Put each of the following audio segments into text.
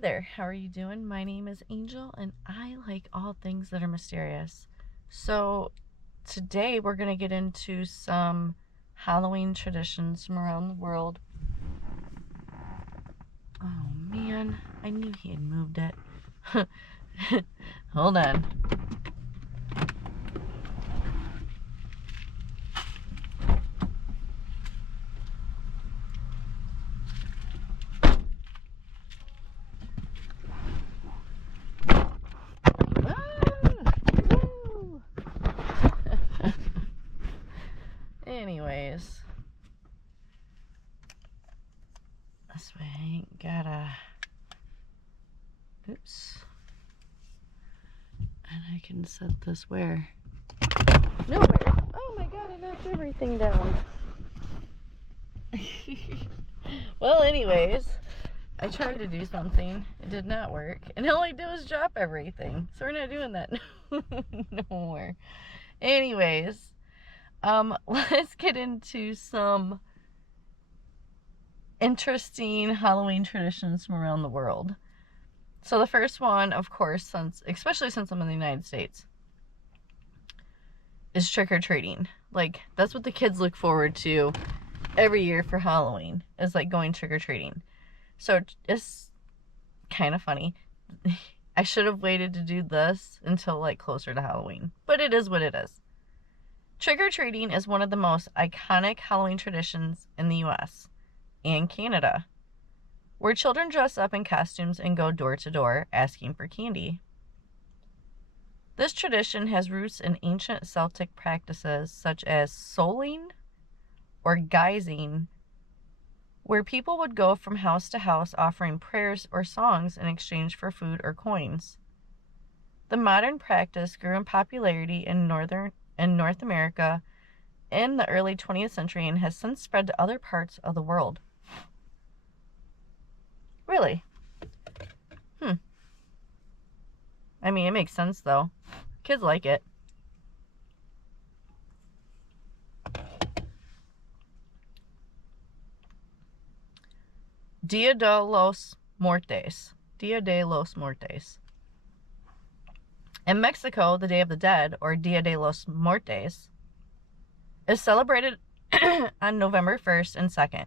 there, how are you doing? My name is Angel and I like all things that are mysterious. So today we're going to get into some Halloween traditions from around the world. Oh man, I knew he had moved it. Hold on. Anyways, this way I ain't gotta, oops, and I can set this where? Nowhere. Oh my god, I knocked everything down. Well, anyways, I tried to do something, it did not work, and all I did was drop everything, so we're not doing that no more. Anyways, let's get into some interesting Halloween traditions from around the world. So the first one, of course, especially since I'm in the United States, is trick-or-treating. Like, that's what the kids look forward to every year for Halloween, is like going trick-or-treating. So it's kind of funny. I should have waited to do this until like closer to Halloween, but it is what it is. Trick-or-treating is one of the most iconic Halloween traditions in the US and Canada, where children dress up in costumes and go door to door asking for candy. This tradition has roots in ancient Celtic practices such as souling or guising, where people would go from house to house offering prayers or songs in exchange for food or coins. The modern practice grew in popularity in North America in the early 20th century and has since spread to other parts of the world. Really? I mean, it makes sense though. Kids like it. Dia de los Muertos. Dia de los Muertos. In Mexico, the Day of the Dead, or Dia de los Muertos, is celebrated on November 1st and 2nd.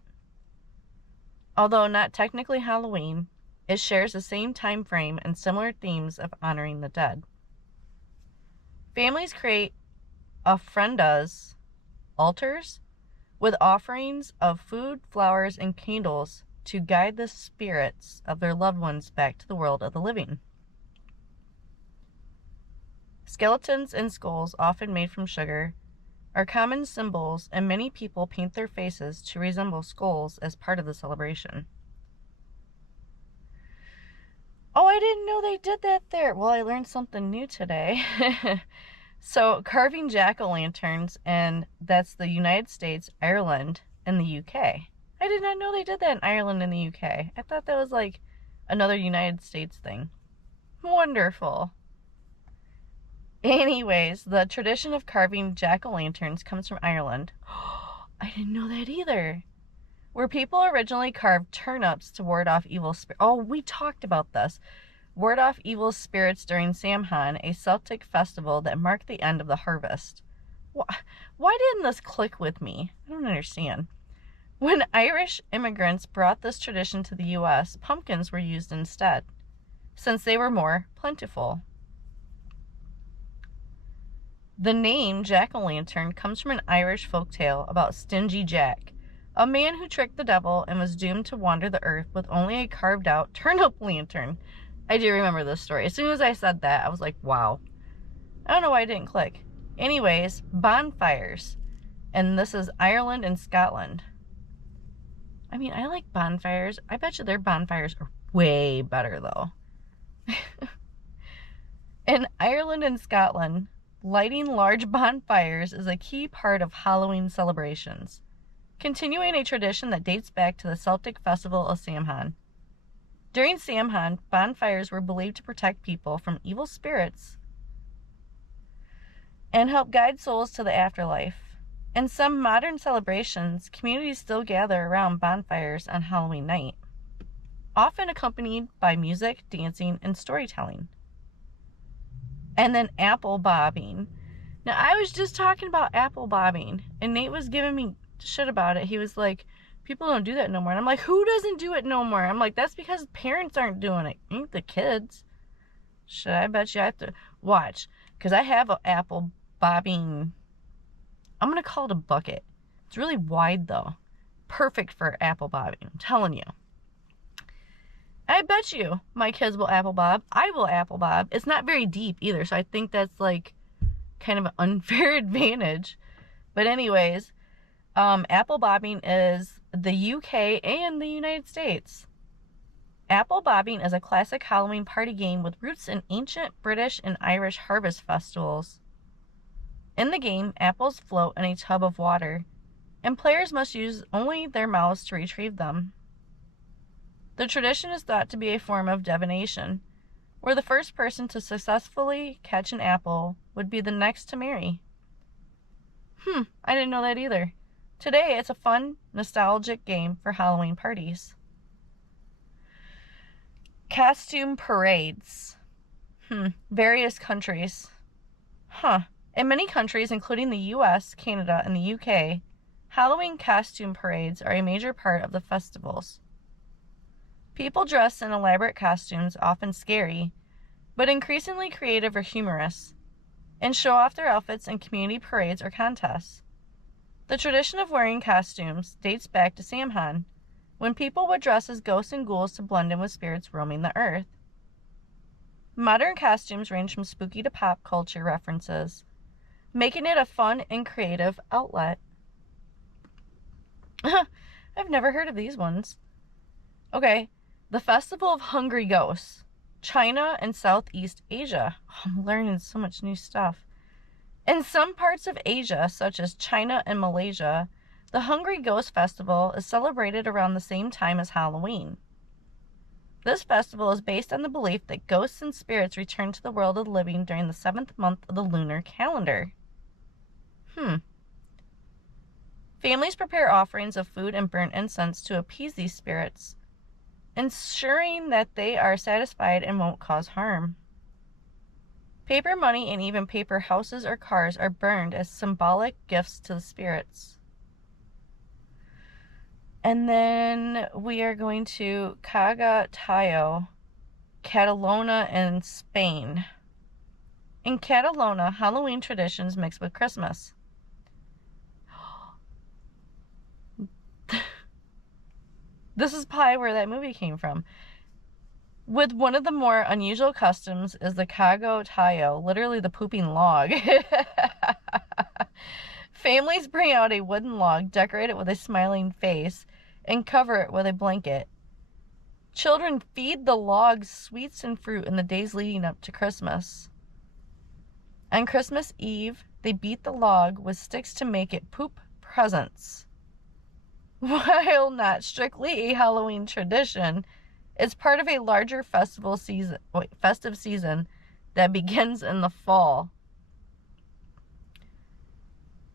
Although not technically Halloween, it shares the same time frame and similar themes of honoring the dead. Families create ofrendas, altars, with offerings of food, flowers, and candles to guide the spirits of their loved ones back to the world of the living. Skeletons and skulls, often made from sugar, are common symbols, and many people paint their faces to resemble skulls as part of the celebration. Oh, I didn't know they did that there. Well, I learned something new today. So, carving jack-o'-lanterns, and that's the United States, Ireland, and the UK. I did not know they did that in Ireland and the UK. I thought that was like another United States thing. Wonderful. Anyways, the tradition of carving jack-o'-lanterns comes from Ireland. I didn't know that either. Where people originally carved turnips to ward off evil spirits. Oh, we talked about this. Ward off evil spirits during Samhain, a Celtic festival that marked the end of the harvest. Why didn't this click with me? I don't understand. When Irish immigrants brought this tradition to the U.S., pumpkins were used instead, since they were more plentiful. The name jack-o'-lantern comes from an Irish folktale about Stingy Jack, a man who tricked the devil and was doomed to wander the earth with only a carved-out turnip lantern. I do remember this story. As soon as I said that, I was like, wow. I don't know why it didn't click. Anyways, bonfires. And this is Ireland and Scotland. I mean, I like bonfires. I bet you their bonfires are way better, though. In Ireland and Scotland, lighting large bonfires is a key part of Halloween celebrations, continuing a tradition that dates back to the Celtic festival of Samhain. During Samhain, bonfires were believed to protect people from evil spirits and help guide souls to the afterlife. In some modern celebrations, communities still gather around bonfires on Halloween night. often accompanied by music, dancing, and storytelling. And then apple bobbing. Now, I was just talking about apple bobbing, and Nate was giving me shit about it. He was like, people don't do that no more. And I'm like, who doesn't do it no more? I'm like, that's because parents aren't doing it. Ain't the kids. Shit, I bet you I have to watch. Because I have an apple bobbing. I'm going to call it a bucket. It's really wide, though. Perfect for apple bobbing. I'm telling you. I bet you my kids will apple bob. I will apple bob. It's not very deep either, so I think that's like kind of an unfair advantage. But anyways, apple bobbing is the UK and the United States. Apple bobbing is a classic Halloween party game with roots in ancient British and Irish harvest festivals. In the game, apples float in a tub of water, and players must use only their mouths to retrieve them. The tradition is thought to be a form of divination, where the first person to successfully catch an apple would be the next to marry. I didn't know that either. Today, it's a fun, nostalgic game for Halloween parties. Costume parades. Various countries. In many countries, including the US, Canada, and the UK, Halloween costume parades are a major part of the festivals. People dress in elaborate costumes, often scary, but increasingly creative or humorous, and show off their outfits in community parades or contests. The tradition of wearing costumes dates back to Samhain, when people would dress as ghosts and ghouls to blend in with spirits roaming the earth. Modern costumes range from spooky to pop culture references, making it a fun and creative outlet. I've never heard of these ones. Okay, the Festival of Hungry Ghosts, China and Southeast Asia. I'm learning so much new stuff. In some parts of Asia, such as China and Malaysia, the Hungry Ghost Festival is celebrated around the same time as Halloween. This festival is based on the belief that ghosts and spirits return to the world of the living during the 7th month of the lunar calendar. Families prepare offerings of food and burnt incense to appease these spirits, ensuring that they are satisfied and won't cause harm. Paper money and even paper houses or cars are burned as symbolic gifts to the spirits. And then we are going to Caga Tio, Catalonia in Spain. In Catalonia, Halloween traditions mix with Christmas. This is probably where that movie came from. With one of the more unusual customs is the Caga Tio, literally the pooping log. Families bring out a wooden log, decorate it with a smiling face, and cover it with a blanket. Children feed the log sweets and fruit in the days leading up to Christmas. On Christmas Eve, they beat the log with sticks to make it poop presents. While not strictly a Halloween tradition, it's part of a larger festive season that begins in the fall.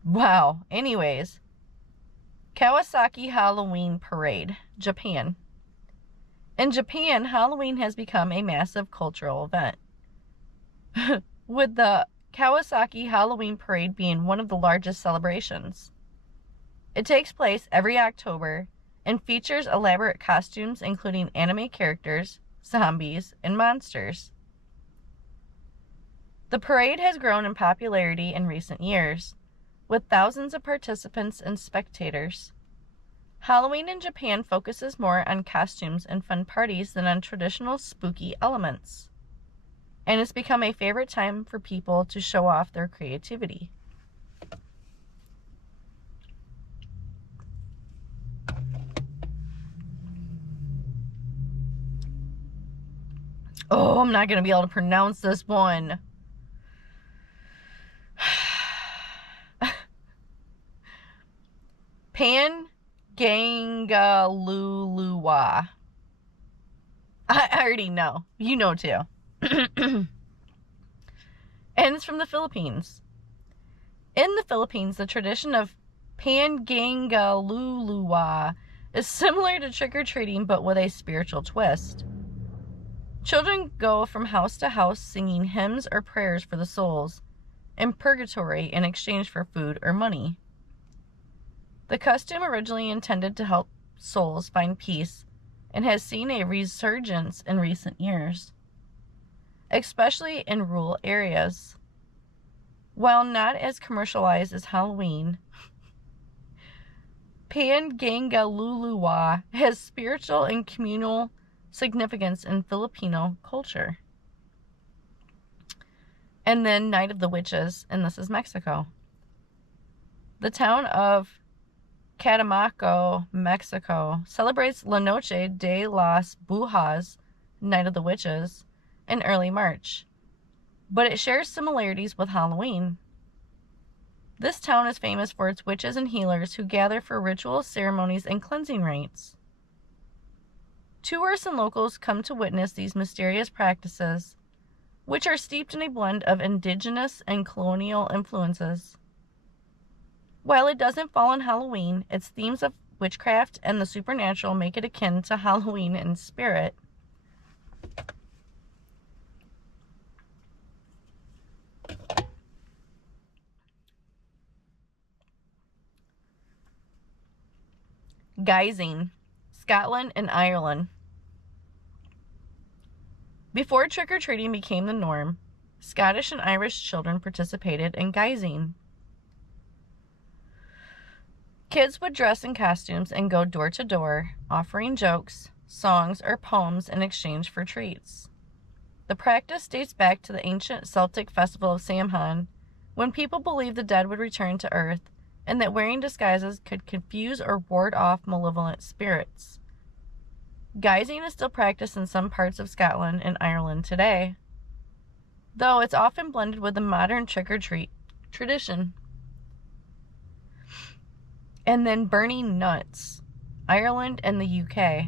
Wow. Anyways, Kawasaki Halloween Parade, Japan. In Japan, Halloween has become a massive cultural event, with the Kawasaki Halloween Parade being one of the largest celebrations. It takes place every October and features elaborate costumes including anime characters, zombies, and monsters. The parade has grown in popularity in recent years, with thousands of participants and spectators. Halloween in Japan focuses more on costumes and fun parties than on traditional spooky elements, and it's become a favorite time for people to show off their creativity. Oh, I'm not going to be able to pronounce this one. Pangangaluluwa. I already know. You know too. And it's from the Philippines. In the Philippines, the tradition of Pangangaluluwa is similar to trick-or-treating but with a spiritual twist. Children go from house to house singing hymns or prayers for the souls in purgatory in exchange for food or money. The custom originally intended to help souls find peace and has seen a resurgence in recent years, especially in rural areas. While not as commercialized as Halloween, Pangangaluluwa has spiritual and communal significance in Filipino culture. And then Night of the Witches, and this is Mexico. The town of Catemaco, Mexico, celebrates La Noche de las Brujas, Night of the Witches, in early March, but it shares similarities with Halloween. This town is famous for its witches and healers who gather for ritual ceremonies and cleansing rites. Tourists and locals come to witness these mysterious practices, which are steeped in a blend of indigenous and colonial influences. While it doesn't fall on Halloween, its themes of witchcraft and the supernatural make it akin to Halloween in spirit. Guising, Scotland and Ireland. Before trick-or-treating became the norm, Scottish and Irish children participated in guising. Kids would dress in costumes and go door to door, offering jokes, songs, or poems in exchange for treats. The practice dates back to the ancient Celtic festival of Samhain, when people believed the dead would return to Earth and that wearing disguises could confuse or ward off malevolent spirits. Guising is still practiced in some parts of Scotland and Ireland today, though it's often blended with the modern trick-or-treat tradition. And then burning nuts, Ireland and the UK.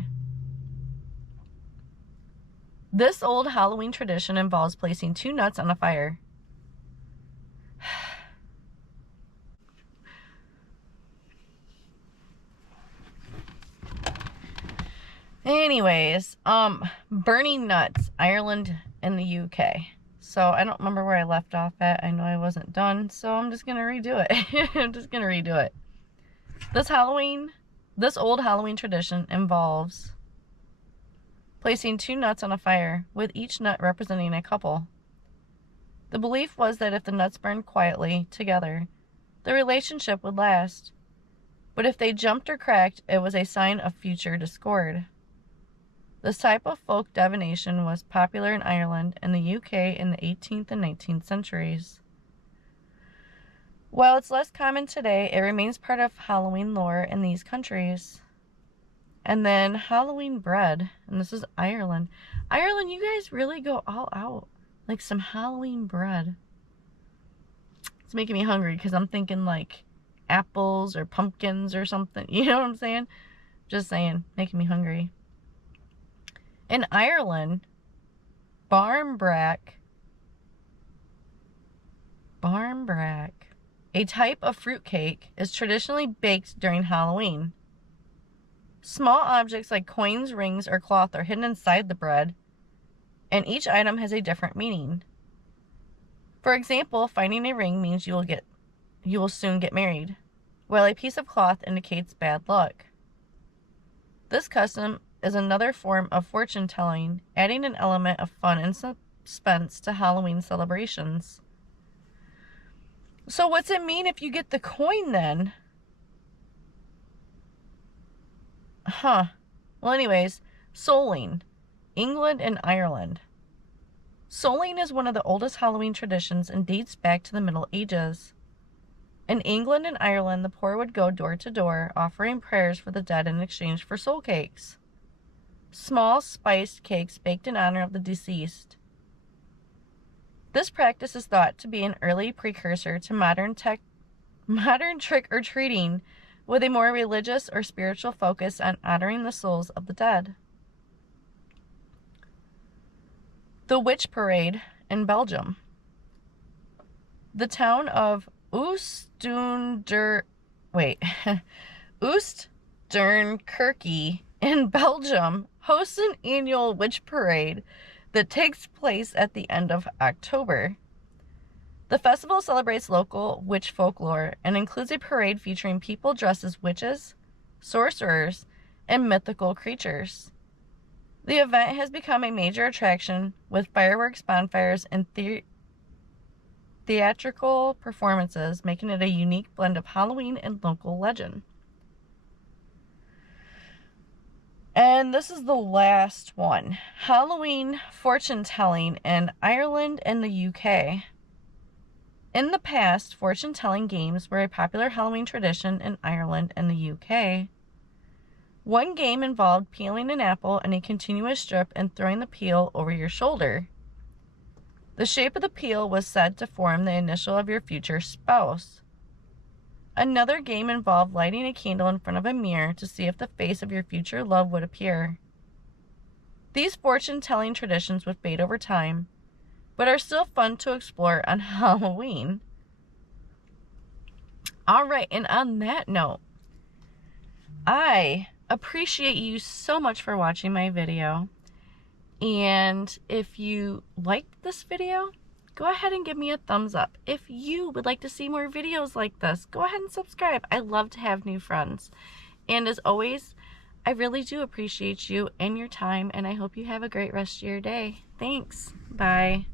This old Halloween tradition involves placing 2 nuts on a fire. Anyways, burning nuts, Ireland and the UK. So I don't remember where I left off at. I know I wasn't done, so I'm just gonna redo it. This old Halloween tradition involves placing 2 nuts on a fire, with each nut representing a couple. The belief was that if the nuts burned quietly together, the relationship would last. But if they jumped or cracked, it was a sign of future discord. This type of folk divination was popular in Ireland and the UK in the 18th and 19th centuries. While it's less common today, it remains part of Halloween lore in these countries. And then Halloween bread, and this is Ireland. Ireland, you guys really go all out. Like some Halloween bread. It's making me hungry because I'm thinking like apples or pumpkins or something. You know what I'm saying? Just saying, making me hungry. In Ireland, barmbrack, a type of fruitcake, is traditionally baked during Halloween. Small objects like coins, rings, or cloth are hidden inside the bread, and each item has a different meaning. For example, finding a ring means you will soon get married, while a piece of cloth indicates bad luck. This custom is another form of fortune telling, adding an element of fun and suspense to Halloween celebrations. So what's it mean if you get the coin then? Well anyways, souling, England and Ireland. Souling is one of the oldest Halloween traditions and dates back to the Middle Ages. In England and Ireland, the poor would go door to door, offering prayers for the dead in exchange for soul cakes. Small spiced cakes baked in honor of the deceased. This practice is thought to be an early precursor to modern trick-or-treating, with a more religious or spiritual focus on honoring the souls of the dead. The Witch Parade in Belgium. The town of Oostdorp Dunkirk in Belgium hosts an annual witch parade that takes place at the end of October. The festival celebrates local witch folklore and includes a parade featuring people dressed as witches, sorcerers, and mythical creatures. The event has become a major attraction with fireworks, bonfires, and theatrical performances, making it a unique blend of Halloween and local legend. And this is the last one. Halloween fortune telling in Ireland and the UK. In the past, fortune telling games were a popular Halloween tradition in Ireland and the UK. One game involved peeling an apple in a continuous strip and throwing the peel over your shoulder. The shape of the peel was said to form the initial of your future spouse. Another game involved lighting a candle in front of a mirror to see if the face of your future love would appear. These fortune-telling traditions would fade over time, but are still fun to explore on Halloween. Alright, and on that note, I appreciate you so much for watching my video. And if you liked this video, go ahead and give me a thumbs up. If you would like to see more videos like this, go ahead and subscribe. I love to have new friends. And as always, I really do appreciate you and your time, and I hope you have a great rest of your day. Thanks. Bye.